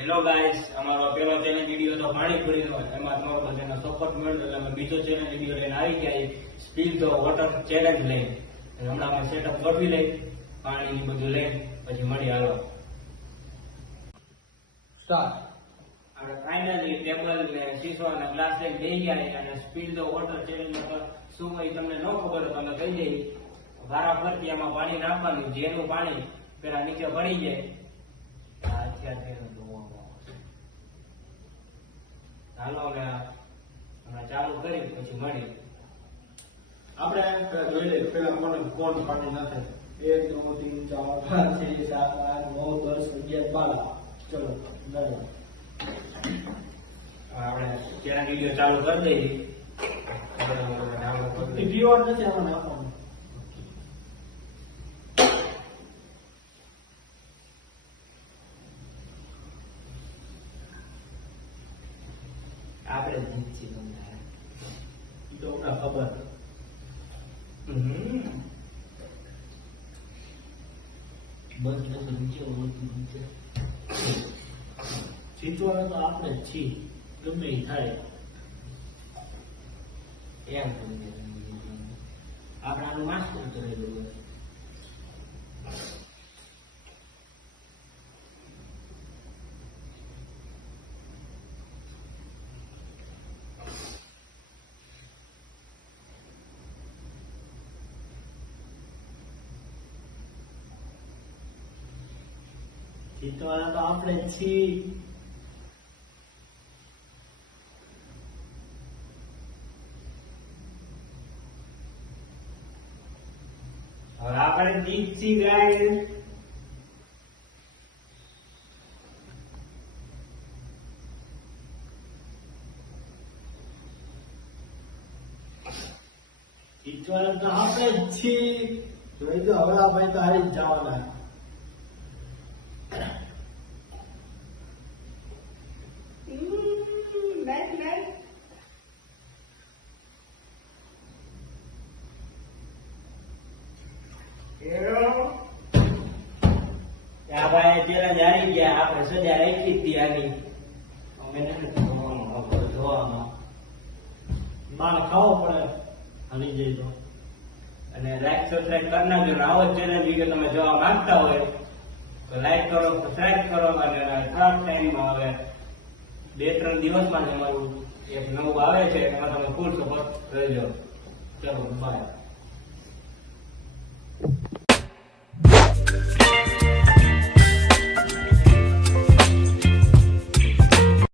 Hello guys, અમારો પેલો challenge video તો પાણી પડીનો, એમાં તમારો બધાનો સપોર્ટ મળ્યો એટલે અમે બીજો ચેલેન્જ વિડિયો લઈને આવી ગયા, સ્પીડ ધ વોટર ચેલેન્જ લઈને. હમણાં અમે સેટઅપ ગોઠવી લઈ, પાણીની બધું લઈને પછી મળી હાલો સ્ટાર્ટ. આપણે ફાઇનલી ટેબલ ને શીશો અને ગ્લાસ લઈને બેસી ગયા અને સ્પીડ ધ વોટર ચેલેન્જ શું હોય તમને ન ખબર તો અમે કહી દઈએ. વારા ફરતી આમાં પાણી નાખવાનું, જેનું પાણી પેલા નીચે પડી જાય. હાલો હવે ચાલુ કરી પછી મળી. આપણે જોઈ લઈએ પેલા કોણ પાણી નાખે. 1 2 3 4 5 6 7 8 9 10 11 12. ચલો બરાબર. આપણે ચેનલ વિડિયો ચાલુ કરી દઈએ. વિડિયો નથી આમાં નાખવાનું. આપણે જીતছি તમને તો ખબર. બસ નીચે જીતવાનું તો આપણે જ છીએ, ગમે એ થાય. એમ આપણે આનું માસ્ક કરેલું. જીતવાના તો આપણે જ છીએ. હવે આપણે જીતছি ગાઈસ. જીતવાના તો આપણે જ છીએ. જોઈ તો હવે આ ભાઈ તો હારી જ જવાના. ભાઈ ચેલેન્જ હારી ગયા, આપણે સજા રાખી હતી આની. અમે જોવામાં મારે ખાવો પડે હારી જાય તો. અને લાઈક સબસ્ક્રાઇબ કરી નાખજો. આવો જ ચેલેન્જ વિડીયો તમે જોવા માંગતા હોય તો લાઈક કરો, સબસ્ક્રાઇબ કરો. અને થોડાક ટાઈમમાં હવે 2-3 દિવસમાં જ અમારું એક નવું આવે છે, એમાં તમે ફૂલ સપોર્ટ કરજો. ચલો બાય.